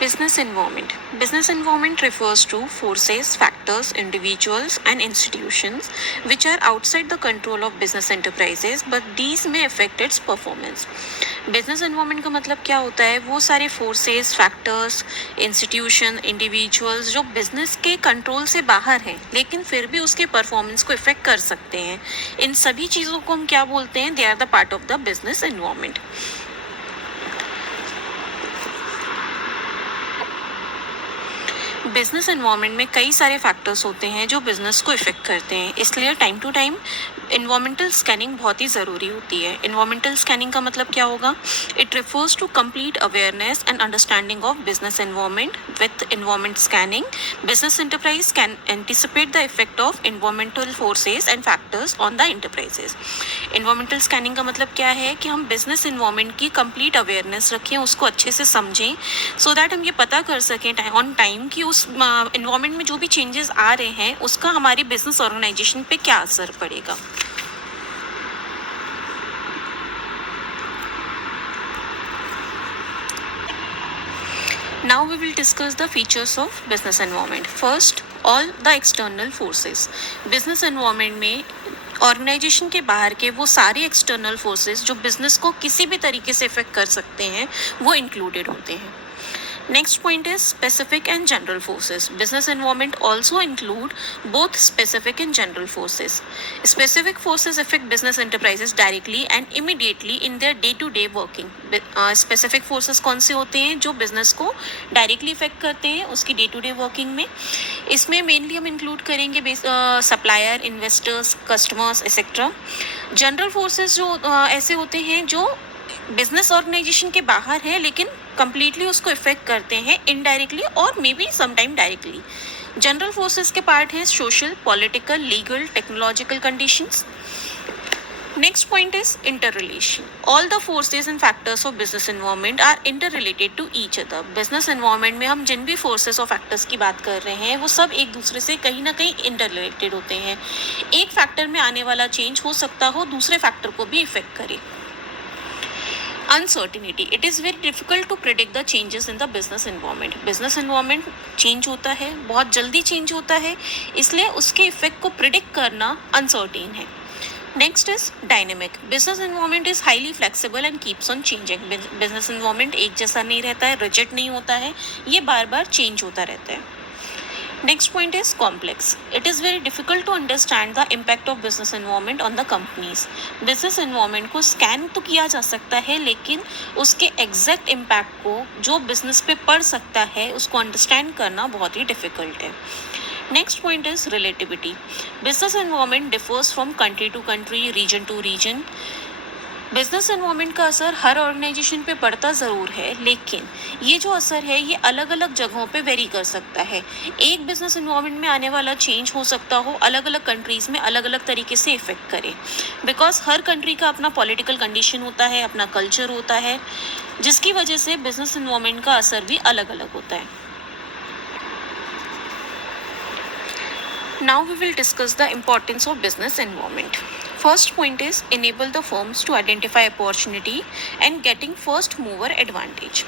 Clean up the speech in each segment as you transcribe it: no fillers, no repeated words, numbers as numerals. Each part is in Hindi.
Business environment. Business environment refers to forces, factors, individuals, and institutions which are outside the control of business enterprises, but these may affect its performance. Business environment का मतलब क्या होता है? वो सारे फोर्सेस, फैक्टर्स, इंस्टीट्यूशन, इंडिविजुअल्स जो बिजनेस के कंट्रोल से बाहर हैं लेकिन फिर भी उसके परफॉर्मेंस को इफेक्ट कर सकते हैं, इन सभी चीज़ों को हम क्या बोलते हैं? They are the part of the business environment. Business environment में कई सारे फैक्टर्स होते हैं जो बिजनेस को इफेक्ट करते हैं, इसलिए time to time environmental scanning बहुत ही ज़रूरी होती है. इन्वायरमेंटल स्कैनिंग का मतलब क्या होगा? It refers to complete awareness and understanding of business environment. With environment scanning business enterprise can anticipate the effect of environmental forces and factors on the enterprises. Environmental scanning का मतलब क्या है कि हम बिजनेस इन्वायरमेंट की कंप्लीट अवेयरनेस रखें, उसको अच्छे से समझें, सो दैट हम ये पता कर सकें ऑन टाइम कि उस इन्वायरमेंट में जो भी चेंजेस आ रहे हैं उसका हमारी बिजनेस ऑर्गेनाइजेशन पे क्या असर पड़ेगा. Now we will discuss the features of business environment. First, all the external forces. Business environment में ऑर्गेनाइजेशन के बाहर के वो सारे एक्सटर्नल फोर्सेस जो बिजनेस को किसी भी तरीके से इफेक्ट कर सकते हैं वो इंक्लूडेड होते हैं. Next point is specific and general forces. Business environment also include both specific and general forces. Specific forces affect business enterprises directly and immediately in their day-to-day working. Specific forces कौन से होते हैं जो business को directly affect करते हैं उसकी day-to-day working में? इसमें mainly हम include करेंगे supplier, investors, customers, etc. General forces जो ऐसे होते हैं जो बिजनेस ऑर्गेनाइजेशन के बाहर है लेकिन कंप्लीटली उसको इफेक्ट करते हैं इनडायरेक्टली और maybe sometime directly. General forces के पार्ट हैं social, political, legal, technological conditions. Next point is interrelation. All the forces and factors of business environment are interrelated to each other. Business environment में हम जिन भी फोर्सेस और फैक्टर्स की बात कर रहे हैं वो सब एक दूसरे से कहीं ना कहीं इंटररिलेटेड होते हैं. एक फैक्टर में आने वाला चेंज हो सकता हो दूसरे फैक्टर को भी इफेक्ट करे. Uncertainty. It is very difficult to predict the changes in the business environment. Business environment change होता है, बहुत जल्दी change होता है, इसलिए उसके इफेक्ट को प्रिडिक्ट करना अनसर्टेन है. Next is dynamic. Business environment is highly flexible and keeps on changing. Business environment एक जैसा नहीं रहता है, रिजिड नहीं होता है, ये बार बार चेंज होता रहता है. Next point is complex. It is very difficult to understand the impact of business environment on the companies. Business environment को स्कैन तो किया जा सकता है लेकिन उसके एग्जैक्ट इम्पैक्ट को जो बिजनेस पे पड़ सकता है उसको अंडरस्टैंड करना बहुत ही डिफिकल्ट है. Next point is relativity. Business environment differs from country to country, region to region. Business environment का असर हर ऑर्गेनाइजेशन पे पड़ता ज़रूर है लेकिन ये जो असर है ये अलग अलग जगहों पे वेरी कर सकता है. एक बिजनेस एनवायरनमेंट में आने वाला चेंज हो सकता हो अलग अलग कंट्रीज़ में अलग अलग तरीके से इफेक्ट करे, बिकॉज हर कंट्री का अपना पॉलिटिकल कंडीशन होता है, अपना कल्चर होता है, जिसकी वजह से बिजनेस एनवायरनमेंट का असर भी अलग अलग होता है. Now we will discuss the importance of business environment. First point is enable the firms to identify opportunity and getting first mover advantage.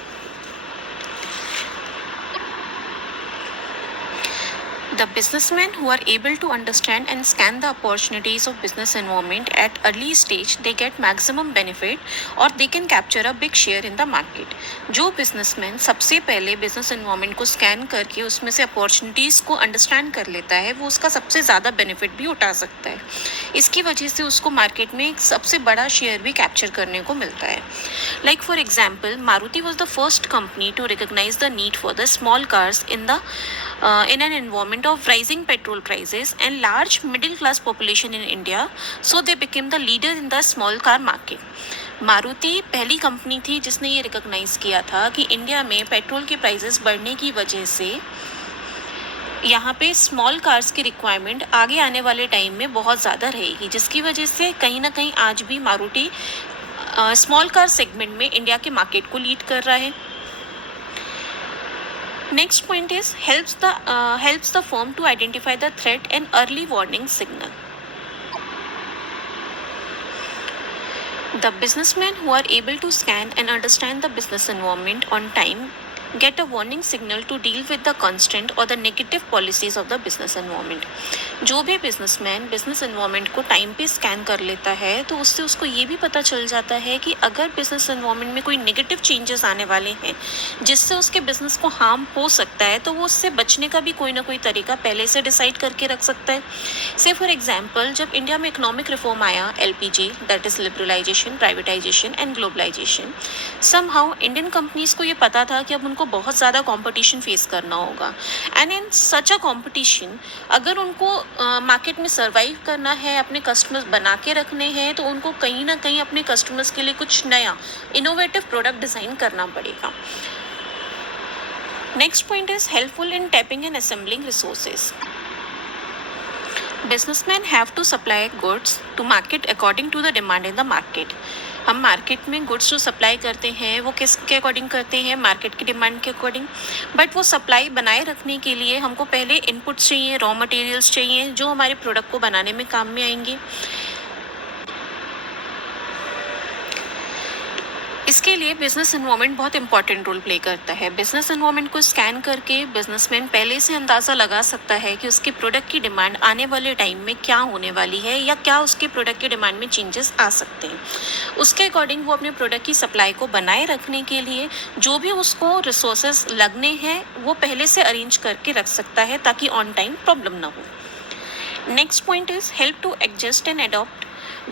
The businessmen who are able to understand and scan the opportunities of business environment at early stage, they get maximum benefit or they can capture a big share in the market. जो businessman सबसे पहले business environment को scan करके उसमें से opportunities को understand कर लेता है वो उसका सबसे ज़्यादा benefit भी उठा सकता है. इसकी वजह से उसको market में एक सबसे बड़ा share भी capture करने को मिलता है. Like for example, Maruti was the first company to recognize the need for the small cars in an environment of rising petrol prices and large middle class population in India, so they became the leader in the small car market. Maruti पहली कंपनी थी जिसने ये रिकॉग्नाइज किया था कि इंडिया में पेट्रोल के प्राइसेस बढ़ने की वजह से यहाँ पे स्मॉल कार्स की रिक्वायरमेंट आगे आने वाले टाइम में बहुत ज़्यादा रहेगी, जिसकी वजह से कहीं ना कहीं आज भी मारुति स्मॉल कार सेगमेंट में इंडिया के मार्केट को लीड कर रहा है. Next point is helps the firm to identify the threat and early warning signal. The businessmen who are able to scan and understand the business environment on time get a warning signal to deal with the constant or the negative policies of the business environment. जो भी बिजनेसमैन बिजनेस एनवायरनमेंट को टाइम पे स्कैन कर लेता है तो उससे उसको ये भी पता चल जाता है कि अगर बिजनेस एनवायरनमेंट में कोई नेगेटिव चेंजेस आने वाले हैं जिससे उसके बिजनेस को हार्म हो सकता है तो वो उससे बचने का भी कोई ना कोई तरीका पहले से डिसाइड करके रख सकता है. से फॉर एग्जांपल जब इंडिया में इकोनॉमिक रिफॉर्म आया LPG that is liberalisation privatisation and globalisation somehow Indian companies को ये पता था कि अब उनको बहुत ज़्यादा कंपटीशन फेस करना होगा and in such a competition अगर उनको मार्केट में सर्वाइव करना है अपने कस्टमर्स बना के रखने हैं तो उनको कहीं ना कहीं अपने कस्टमर्स के लिए कुछ नया इनोवेटिव प्रोडक्ट डिज़ाइन करना पड़ेगा. Next point is helpful in tapping and assembling resources. Businessmen have to supply goods to market according to the demand in the market. हम मार्केट में गुड्स जो सप्लाई करते हैं वो किसके अकॉर्डिंग करते हैं, मार्केट की डिमांड के अकॉर्डिंग. बट वो सप्लाई बनाए रखने के लिए हमको पहले इनपुट्स चाहिए, रॉ मटेरियल्स चाहिए जो हमारे प्रोडक्ट को बनाने में काम में आएंगे. इसके लिए बिजनेस एनवायरनमेंट बहुत इंपॉर्टेंट रोल प्ले करता है. बिजनेस एनवायरनमेंट को स्कैन करके बिजनेसमैन पहले से अंदाज़ा लगा सकता है कि उसके प्रोडक्ट की डिमांड आने वाले टाइम में क्या होने वाली है या क्या उसके प्रोडक्ट की डिमांड में चेंजेस आ सकते हैं. उसके अकॉर्डिंग वो अपने प्रोडक्ट की सप्लाई को बनाए रखने के लिए जो भी उसको रिसोर्सेज लगने हैं वो पहले से अरेंज करके रख सकता है ताकि ऑन टाइम प्रॉब्लम ना हो. Next point is help to adjust and adopt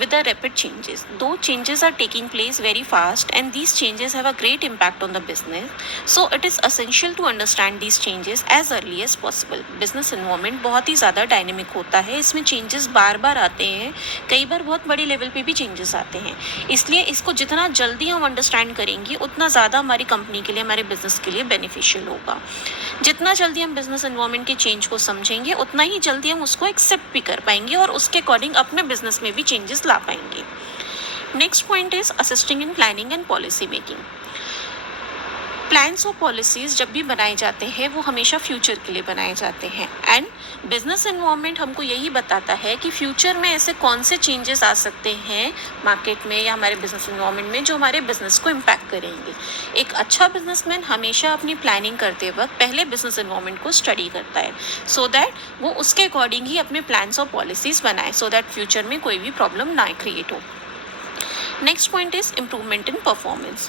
with the rapid changes. Though changes are taking place very fast and these changes have a great impact on the business, so it is essential to understand these changes as early as possible. Business environment बहुत ही ज़्यादा डायनेमिक होता है, इसमें चेंजेस बार बार आते हैं, कई बार बहुत बड़ी लेवल पे भी चेंजेस आते हैं. इसलिए इसको जितना जल्दी हम अंडरस्टैंड करेंगे उतना ज़्यादा हमारी कंपनी के लिए, हमारे बिजनेस के लिए बेनिफिशियल होगा. जितना जल्दी हम बिजनेस एनवायरनमेंट के चेंज को समझेंगे उतना ही जल्दी हम उसको एक्सेप्ट भी कर पाएंगे और उसके अकॉर्डिंग अपने बिजनेस में भी चेंजेस ला पाएंगे. Next point is assisting in planning and policy making. Plans और पॉलिसीज़ जब भी बनाए जाते हैं वो हमेशा फ्यूचर के लिए बनाए जाते हैं एंड बिजनेस एनवायरनमेंट हमको यही बताता है कि फ्यूचर में ऐसे कौन से चेंजेस आ सकते हैं मार्केट में या हमारे बिजनेस एनवायरनमेंट में जो हमारे बिजनेस को इम्पैक्ट करेंगे. एक अच्छा बिजनेसमैन हमेशा अपनी प्लानिंग करते वक्त पहले बिजनेस एनवायरनमेंट को स्टडी करता है सो दैट वो उसके अकॉर्डिंग ही अपने प्लान्स और पॉलिसीज़ बनाए सो दैट फ्यूचर में कोई भी प्रॉब्लम ना क्रिएट हो. Next point is improvement in performance.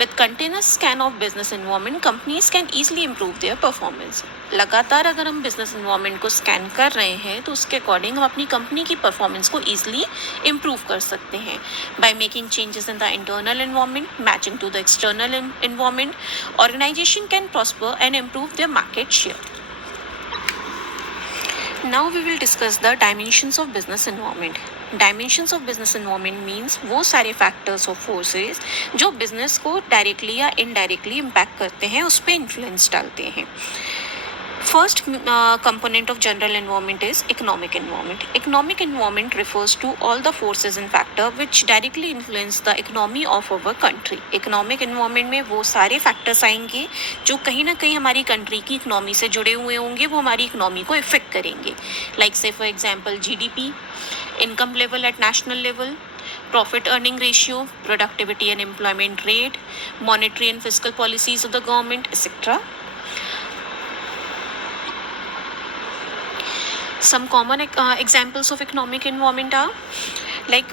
With continuous scan of business environment, companies can easily improve their performance. लगातार अगर हम business environment को scan कर रहे हैं तो उसके according हम अपनी company की performance को easily improve कर सकते हैं. By making changes in the internal environment, matching to the external environment, organization can prosper and improve their market share. Now we will discuss the dimensions of business environment. Dimensions of business environment means वो सारे factors और forces जो business को directly या indirectly impact करते हैं, उस पर influence डालते हैं. First component of general environment is economic environment. Economic environment refers to all the forces and factor which directly influence the economy of our country. Economic environment में वो सारे factors आएंगे जो कहीं ना कहीं हमारी country की economy से जुड़े हुए होंगे, वो हमारी economy को affect करेंगे. Like say for example GDP, income level at national level, profit earning ratio, productivity and employment rate, monetary and fiscal policies of the government, etc. Some common examples of economic environment are like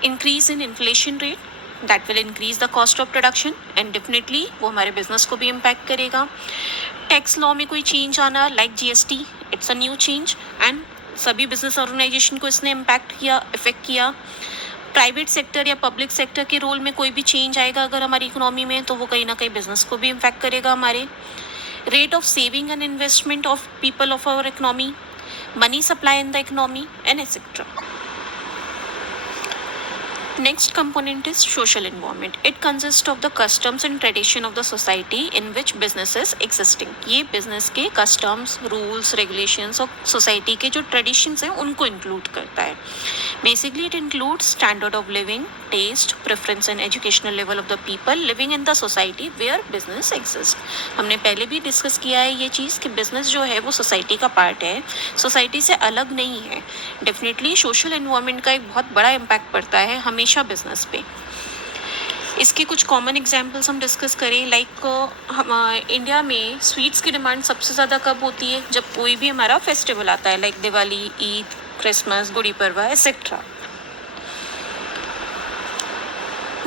increase in inflation rate that will increase the cost of production and definitely वो हमारे business को भी impact करेगा. Tax law में कोई change आना like GST, it's a new change and सभी business organization को इसने impact किया, affect किया. प्राइवेट सेक्टर या पब्लिक सेक्टर के रोल में कोई भी चेंज आएगा अगर हमारी इकोनॉमी में तो वो कहीं ना कहीं बिजनेस को भी इम्पैक्ट करेगा. हमारे rate of saving and investment of people of our economy, money supply in the economy and etc. Next component is social environment. It consists of the customs and tradition of the society in which business is existing. ये business के customs, rules, regulations और society के जो traditions हैं उनको include करता है. Basically it includes standard of living, taste, preference and educational level of the people living in the society where business exists. हमने पहले भी डिस्कस किया है ये चीज़ कि बिजनेस जो है वो सोसाइटी का पार्ट है, सोसाइटी से अलग नहीं है. डेफिनेटली सोशल एनवायरनमेंट का एक बहुत बड़ा इम्पैक्ट पड़ता है हमेशा बिजनेस पे. इसके कुछ कॉमन एग्जाम्पल्स हम डिस्कस करें, लाइक हम इंडिया में स्वीट्स की डिमांड सबसे ज़्यादा कब होती है? जब कोई भी हमारा फेस्टिवल आता है, like Diwali, Eid, Christmas, Gudi Padwa etcetera.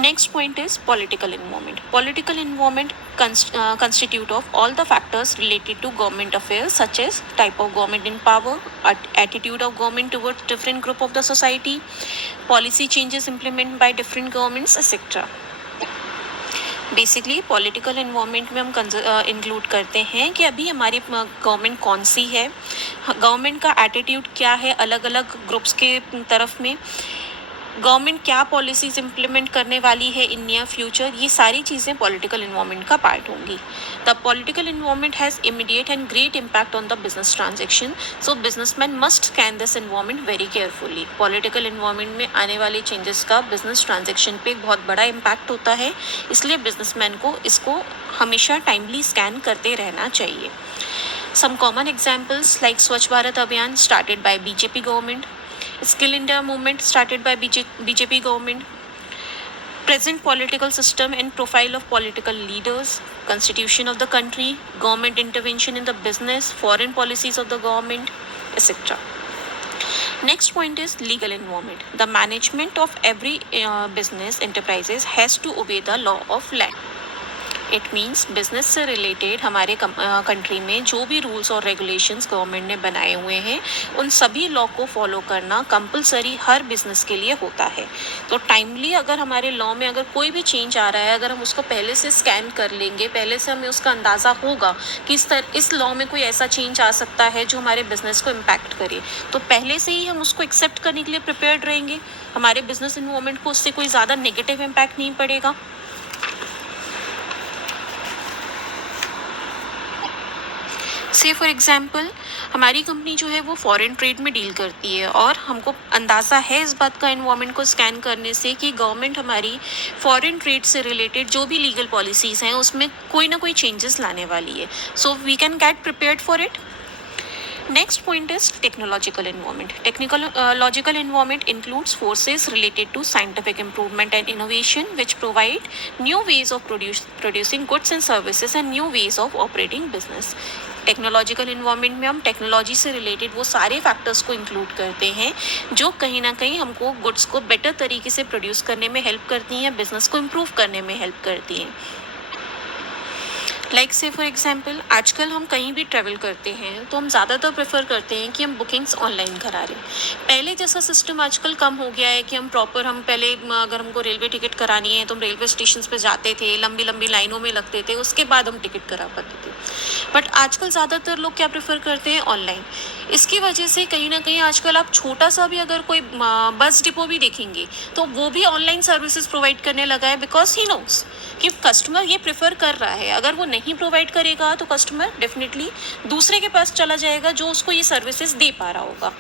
Next point is political environment. Political environment constitute of all the factors related to government affairs, such as type of government in power, attitude of government towards different group of the society, policy changes implemented by different governments, etc. Basically political environment में हम इंक्लूड करते हैं कि अभी हमारी गवर्नमेंट कौन सी है, गवर्नमेंट का एटीट्यूड क्या है अलग अलग ग्रुप्स के तरफ में, गवर्नमेंट क्या पॉलिसीज इंप्लीमेंट करने वाली है इन नियर फ्यूचर, ये सारी चीज़ें पॉलिटिकल इन्वायरमेंट का पार्ट होंगी। The political environment has immediate and great impact on the business transaction, so businessman must scan this environment very carefully. Political environment में आने वाले चेंजेस का बिजनेस ट्रांजेक्शन पे एक बहुत बड़ा इम्पैक्ट होता है, इसलिए बिजनेसमैन को इसको हमेशा टाइमली स्कैन करते रहना चाहिए। सम कॉमन एग्जाम्पल्स लाइक स्वच्छ भारत अभियान started by BJP government, Skill India movement started by BJP government, present political system and profile of political leaders, constitution of the country, government intervention in the business, foreign policies of the government, etc. Next point is legal environment. The management of every business enterprises has to obey the law of land. It means business से रिलेटेड हमारे कंट्री में जो भी रूल्स और रेगुलेशंस गवर्नमेंट ने बनाए हुए हैं उन सभी लॉ को फॉलो करना कंपलसरी हर बिजनेस के लिए होता है। तो टाइमली अगर हमारे लॉ में अगर कोई भी चेंज आ रहा है, अगर हम उसको पहले से स्कैन कर लेंगे, पहले से हमें उसका अंदाज़ा होगा कि इस लॉ में कोई ऐसा चेंज आ सकता है जो हमारे बिजनेस को इम्पैक्ट करे, तो पहले से ही हम उसको एक्सेप्ट करने के लिए प्रिपेयर्ड रहेंगे, हमारे बिजनेस इन्वायरमेंट को उससे कोई ज़्यादा नेगेटिव इम्पैक्ट नहीं पड़ेगा। से फॉर एग्ज़ाम्पल हमारी कंपनी जो है वो फॉरेन ट्रेड में डील करती है और हमको अंदाज़ा है इस बात का इन्वायरमेंट को स्कैन करने से कि गवर्नमेंट हमारी फॉरेन ट्रेड से रिलेटेड जो भी लीगल पॉलिसीज़ हैं उसमें कोई ना कोई चेंजेस लाने वाली है, so we can get prepared for it. Next point is technological environment. Technological environment includes forces related to scientific improvement and innovation, which provide new ways of producing goods and services and new ways of operating business. Technological environment में हम टेक्नोलॉजी से रिलेटेड वो सारे फैक्टर्स को इंक्लूड करते हैं जो कहीं ना कहीं हमको गुड्स को बेटर तरीके से प्रोड्यूस करने में हेल्प करती हैं, बिजनेस को इम्प्रूव करने में हेल्प करती हैं। लाइक से फॉर एग्जांपल आजकल हम कहीं भी ट्रैवल करते हैं तो हम ज़्यादातर प्रेफर करते हैं कि हम बुकिंग्स ऑनलाइन करा लें। पहले जैसा सिस्टम आजकल कम हो गया है कि हम पहले अगर हमको रेलवे टिकट करानी है तो हम रेलवे स्टेशन पे जाते थे, लंबी लंबी लाइनों में लगते थे, उसके बाद हम टिकट करा पाते थे। बट आजकल ज़्यादातर लोग क्या प्रेफर करते हैं? ऑनलाइन। इसकी वजह से कहीं ना कहीं आजकल आप छोटा सा भी अगर कोई बस डिपो भी देखेंगे तो वो भी ऑनलाइन सर्विसेज प्रोवाइड करने लगा है, बिकॉज ही नोस कि कस्टमर ये प्रेफर कर रहा है। अगर वो नहीं प्रोवाइड करेगा तो कस्टमर डेफिनेटली दूसरे के पास चला जाएगा जो उसको ये सर्विसेज दे पा रहा होगा।